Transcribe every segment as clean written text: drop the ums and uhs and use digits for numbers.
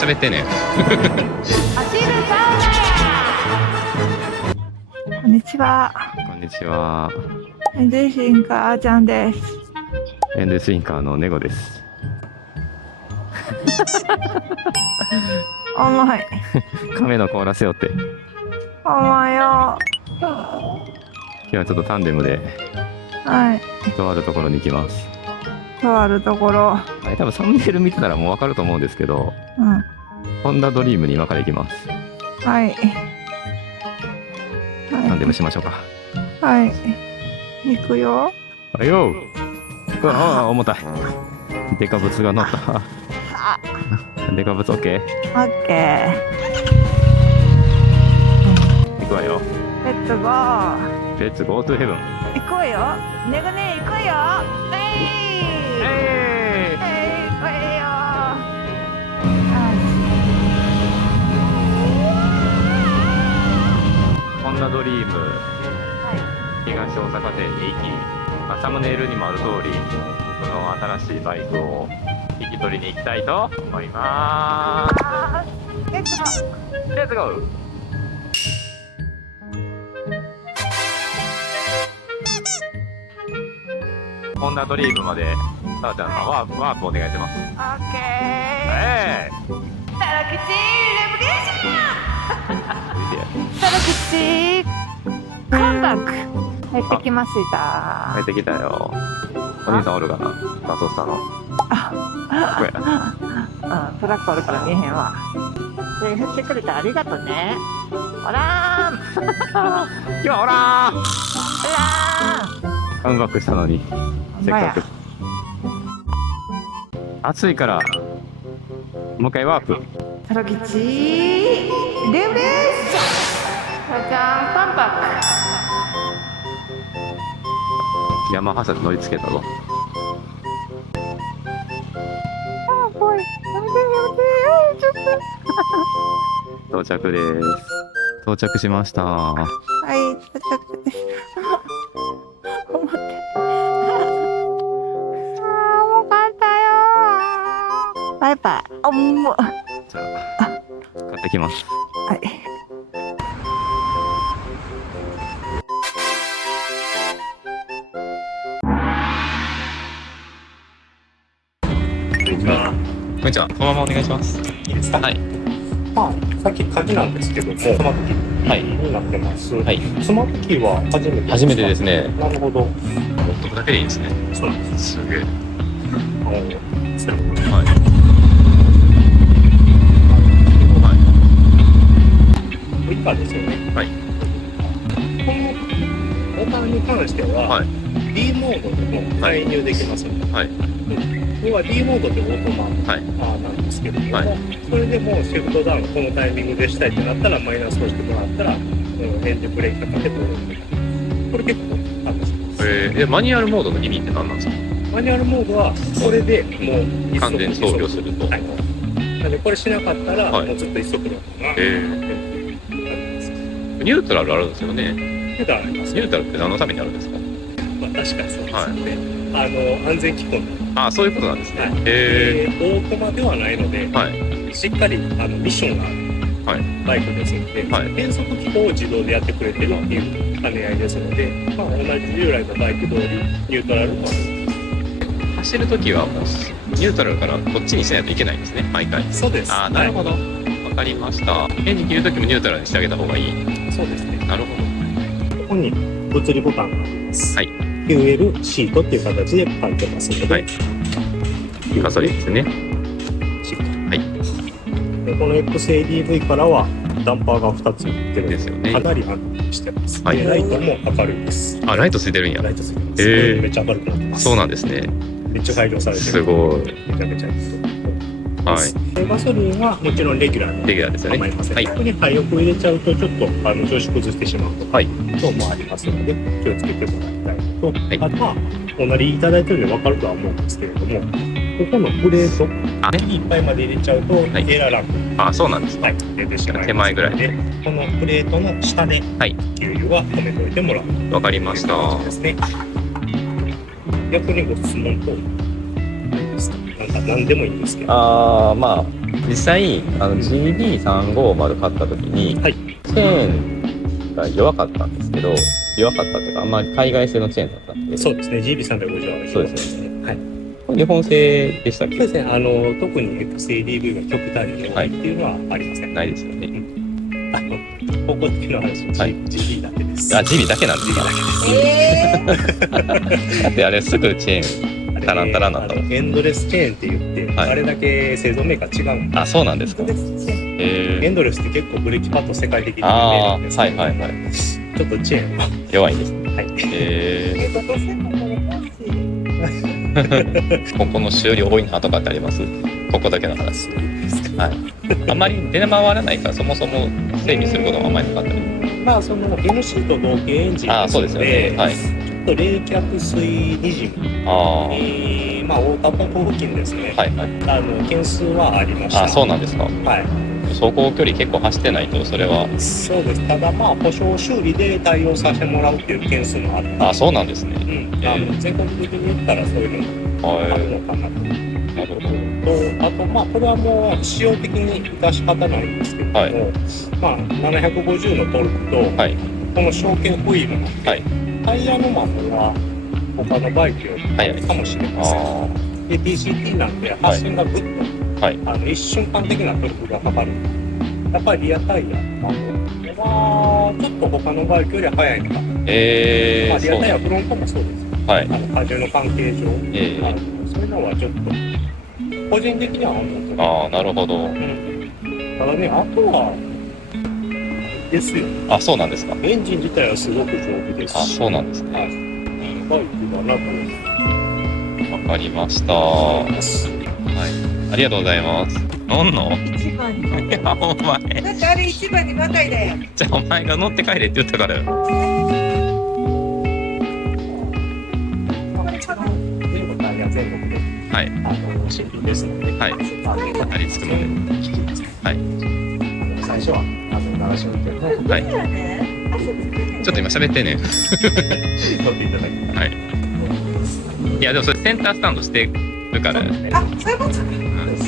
喋ってんねん。こんにちは。こんにちは。エンデュシンカーあーちゃんです。エンデュスインカーのネゴです。重い。亀の甲羅背負って、重いよ。今日はちょっとタンデムではい。とあるところに行きます。とあるところ。多分サムネイル見てたらもうわかると思うんですけど、うん。ホンダドリームに今から行きます。はい。タンデムしましょうか。はい。行くよ。はいよ。ああ、重たい。デカブツが乗った。デカブツ OK？ オッケ行くわよ。ー。レッツゴー。レッツゴートゥヘブン。行こうよ。ねぐね行くよ。え行くよ。ホンダドリームは東大阪店に行き、サムネイルにもある通り、この新しいバイクを引き取りに行きたいと思いまい。レッツゴー。す。レッツゴー。ホンダドリームまでさあちゃんのワープお願いします。オッケー。タラキチレボリューション。タラキチカムバック。入ってきました。帰ってきたよ。お兄さんおるかな、バソスタの。こや。トラックおるから見えへんわ。振ってくれてありがとね。おらーん。今日はおらー。おらーん。カムバックしたのに、せっかく。暑いから、もう一回ワープ。タラキチレボリューション。タラちゃんカムバック。ヤマハ車で乗り付けたぞ。怖い。やめてちょっと。到着です。到着しました。はい、到着です。思って。重かったよ。バイバイ。重っ。じゃあ、買ってきます。はい。こんにちは。このままお願いします。いいですか。はい。まあ、さっき鍵なんですけども、スマートキーになってます。はい。スマートキーは初めてですか。初めてですね。なるほど。持っとくだけでいいんですね。そうなんです。すげえ。それはい。以下ですよね。はい。このボタンに関しては、はい。D モードでも介入できますので、はい。要は D モードってオートマはい。なんですけども、はいそれでもシフトダウンこのタイミングでしたいってなったらマイナスをしてもらったら、エンジンブレーキかかってボールになる。これ結構楽しいです。マニュアルモードの意味って何なんですか？マニュアルモードはこれでもう完全操業すると。はい。なのでこれしなかったら、はいもうずっと一足のままニュートラルあるんですよね。普段ありますニュートラルって何のためにあるんですか？まあ確かにそうですよね。安全機構になる。あ、そういうことなんですね。はい。オートマではないので、はい。しっかりミッションがあるはい。バイクですので、はい変速機構を自動でやってくれてるっていう兼ね合いですので、まあ同じ従来のバイク通りニュートラルもある。走るときはもうニュートラルからこっちにしないといけないんですね、毎回。そうです。あ、なるほど。わかりました。エンジン切るときもニュートラルにしてあげた方がいい。そうですね。なるほど。ここに物理ボタンがあります。はい。QL シートっていう形で書いてますので、はい。ガソリンですね。しっかり。はい。でこの XADV からはダンパーが2つ出てるですよね。かなり安定してます。はいでライトも明るいです。あ、ライトついてるんや。ライトついてます。めっちゃ明るくなってます。そうなんですね。めっちゃ改良されてる。すごい。めちゃめちゃいいと思いはます。でガソリンはもちろんレギュラーい。レギュラーですよね。構いません。はい。ここに廃屋入れちゃうとちょっと調子崩してしまうとはい。等もありますので気をつけてもらいたいのと、はいあとはお乗りいただいてるので分かるとは思うんですけれども、ここのプレートあいっぱいまで入れちゃうとエいラーランプ、あ、そうなんですね。出てしまいますので、手前ぐらいでこのプレートの下ではい。給油は止めておいてもらうわかりました。という感じですね。逆にご質問と何ですか？なんか何でもいいんですけど。まあ実際GD350 買った時に、はい。チェーンが弱かったんですけど、弱かったっていうかあんまり海外製のチェーンだったんで、そうですね。GB350 はそうですね。はい。これ日本製でしたっけ？そうですね。特に XADV が極端に弱いっていうのはありません。ないですよね。方向的な話ははい GB だけです。あ、GB だけなんですか？だってあれすぐチェーンタランタランなったもん。エンドレスチェーンって言って、はいあれだけ製造メーカー違うんであ、そうなんですか。エンドレスって結構ブレーキパッド世界的に有名ああ、なんですけど、はいはいはい。ちょっとチェーンは、弱いんですね。はい。ここの修理多いなとかってあります？ここだけの話。はい。あんまり出回らないから、そもそも整備することもあんまりなかったり。まあその NC と同型エンジンああ、そうですよね。はい。ちょっと冷却水にじみ、あまあ太田ポンプ付近ですね。あ、はいはい。件数はありました。あ、そうなんですか。はい。走行距離結構走ってないと、それは。そうです。ただまあ保証修理で対応させてもらうっていう件数もあって、あ、そうなんですね。全国的に言ったらそういうのもあるのかなと。なるほど。あとまあこれはもう仕様的に致し方ないんですけども、はいまあ750のトルクと、はい。この小径ホイールの、はい。タイヤの摩耗は他のバイクよりはいかもしれません。あで DCT なんで発進がグッと、はい一瞬間的なトルクがかかる。やっぱりリアタイヤはちょっと他のバイクより速いのか。まあ、リアそうタイヤフロントもそうです。はい。荷重の関係上、そういうのはちょっと個人的には思うと。ああ、なるほど。ただね、あとはですよ。あ、そうなんですか。エンジン自体はすごく丈夫ですし。あ、そうなんですね。はい。バイクだなとわかりました。は思います。い。ありがとうございます。乗んの？一番に。いや、お前。だってあれ一番にまたいだよ。じゃあお前が乗って帰れって言ったからよ。全部タイヤ全国ではい。新品ですので、はい。ありつくので。はい。最初は流し運転のはい。ちょっと今喋ってね。乗っていただきたい。はい。いや、でもそれセンタースタンドしてるから。あ、そういうこと。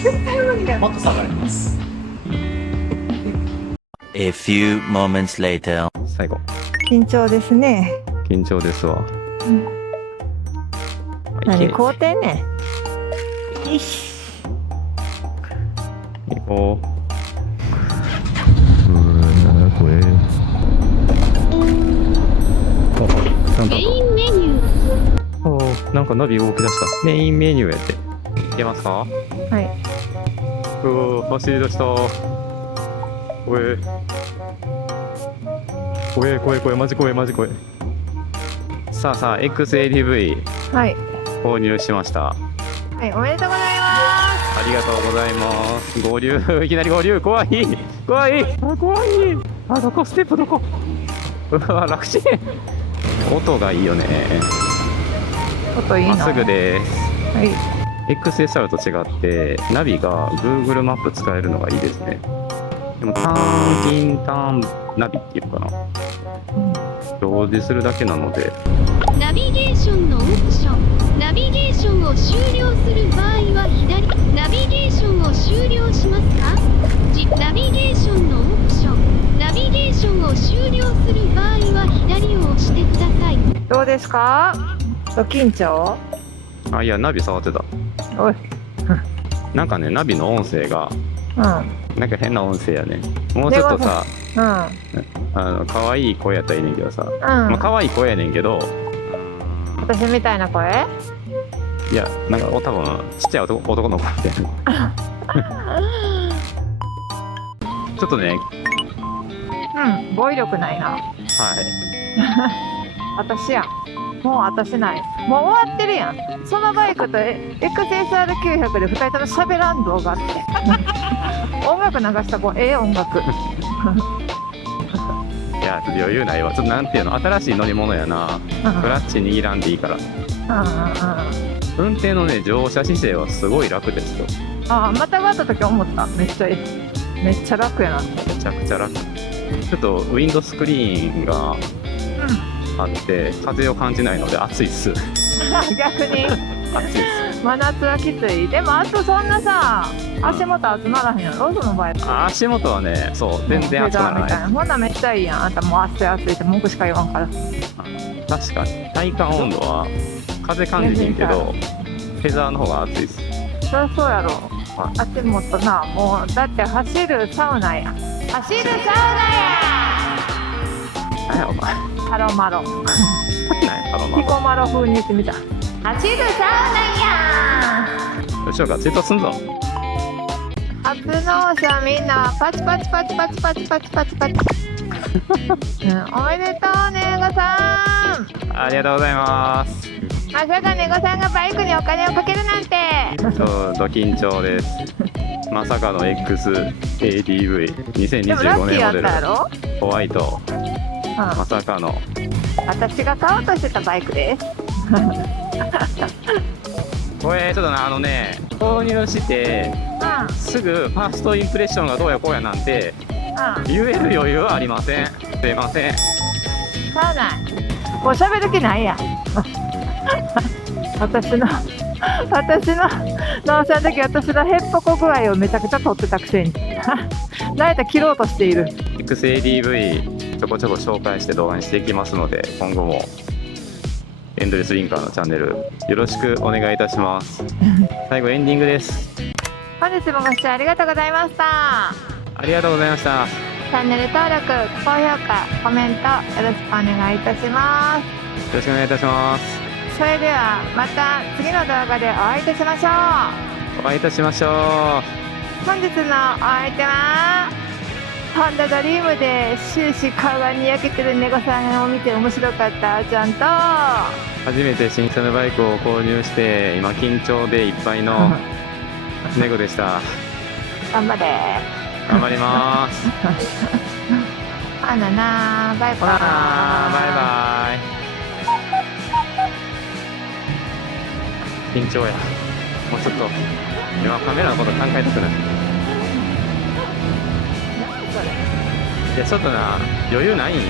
絶対無理だ。もっと下がります。A few moments later. 最後。緊張ですね。緊張ですわ。何買うてんねん。よし。行こう。これ。なんだメインメニュー。おー、なんかナビ動き出した。メインメニューやって。いけますか？はい。うわー、走り出した。怖え。怖え、怖え、怖え、マジ怖え、マジ怖え。さあさあ、XADV はい。購入しました。はい、おめでとうございまありがとうございます。合流、いきなり合流、怖い、怖い、あ、怖い。あ、どこ、ステップどこ。うわ、楽ちん。音がいいよね。す。音いいな。まっすぐです。はい。 XSR と違ってナビが Google マップ使えるのがいいですね。でもターンインターンナビっていうのかな、表示するだけなので。ナビゲーションのオプション。ナビゲーションを終了する場合は左。ナビゲーションを終了しますか？ナビゲーションのオプション。ナビゲーションを終了する場合は左を押してください。どうですか？ド緊張？あ、いや、ナビ触ってた。おい。なんかね、ナビの音声がうん。なんか変な音声やね。もうちょっとさ、可愛い声やったらいいねんけどさ、まあ可愛い声やねんけど、私みたいな声？いや、なんか多分ちっちゃい男の子みたいな。ちょっとね、うん、語彙力ないな。はい。私やん。もう私ない。もう終わってるやん。そのバイクと XSR900 で2人とも喋らん動画あって。音楽流した子、音楽。いや、ちょっと余裕ないわ。ちょっとなんていうの、新しい乗り物やな。クラッチ握らんでいいから。運転のね、乗車姿勢はすごい楽ですよ。ああ、またがった時思った。めっちゃいい。めっちゃ楽やな。めちゃくちゃ楽。ちょっとウィンドスクリーンがあって、風を感じないので暑いっす。逆に。暑いっす。真夏はきつい。でもあとそんなさ、足元集まらへんやろ、その場合。足元はね、そう、全然熱くならない。みたいな。ほんならめっちゃいいやん。あんたもう暑い暑いって文句しか言わんから。確かに。体感温度は、風感じひんけど、フェザーの方が暑いです。そりゃそうやろ。足元な、もう、だって走るサウナや。走るサウナや何やお前。ハロマロ。何やハロピコマロ風に言ってみた。走るサウナや後ろからツイートすんぞ。初納車みんなパチパチパチパチパチパチパチパチ、おめでとうねごさん。ありがとうございます。まさかねごさんがバイクにお金をかけるなんて。そう、ド緊張です。まさかの XADV2025 でもラッキーやった年モデルやろ。ホワイト、まさかの。私が買おうとしてたバイクです。これちょっとな、購入してすぐファーストインプレッションがどうやこうやなんて言える余裕はありません。すいません。しゃあない。もう喋る気ないやん。私の納車の時、私のヘッポコ具合をめちゃくちゃ撮ってたくせに慣れた切ろうとしている。 XADV ちょこちょこ紹介して動画にしていきますので、今後もエンドレスリンカーのチャンネルよろしくお願いいたします。最後エンディングです。本日もご視聴ありがとうございました。ありがとうございました。チャンネル登録、高評価、コメントよろしくお願いいたします。よろしくお願いいたします。それではまた次の動画でお会いいたしましょう。お会いいたしましょう。本日のお相手はホンダドリームで終始顔がにやけてるネゴさんを見て面白かったあーちゃんと、初めて新車のバイクを購入して今緊張でいっぱいのネゴでした。頑張れ。頑張りますあななバイバイ。バイバイ。緊張や。もうちょっと今カメラのこと考えたくない。いやちょっとな、余裕ないんよ。